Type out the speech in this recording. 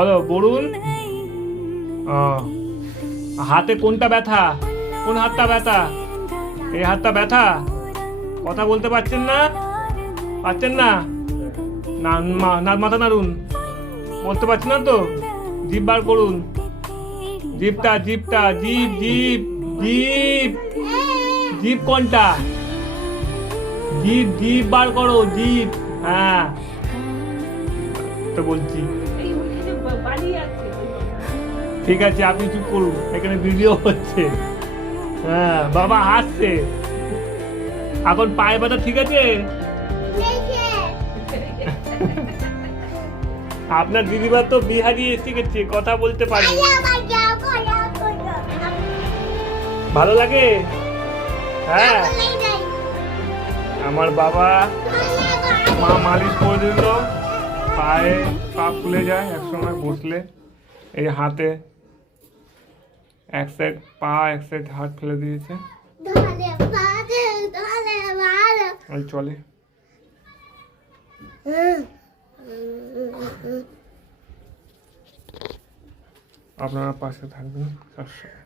বলো বরুণ। হাতে কোনটা ব্যথা? কোন হাতটা ব্যথা? এই হাতটা ব্যথা? কথা বলতে পারছেন না? পারছেন না? মাথা নাড়ুন। বলতে পারছেন না তো? জিভ বার করুন। জিভটা জিভটা জিভ জিভ জিভ জিভ কোনটা? জিভ জিভ বার করো, জিভ। হ্যাঁ তো বলছি ঠিক আছে, আপনি চুপ করুন, এখানে ভিডিও হচ্ছে। হ্যাঁ বাবা হাসছে। এখন পায়ে ব্যথা ঠিক আছে? আপনার দিদিমা তো বিহারি এসে গেছে, কথা বলতে পারে। ভালো লাগে? হ্যাঁ আমার বাবা মা মালিশ করে দিল, পায়ে পা ফুলে যায় একসময় বসলে। এই হাতে এক সাইড পা এক সাইড হাত ফেলে দিয়েছে, চলে। আপনারা পাশে থাকবেন সবসময়।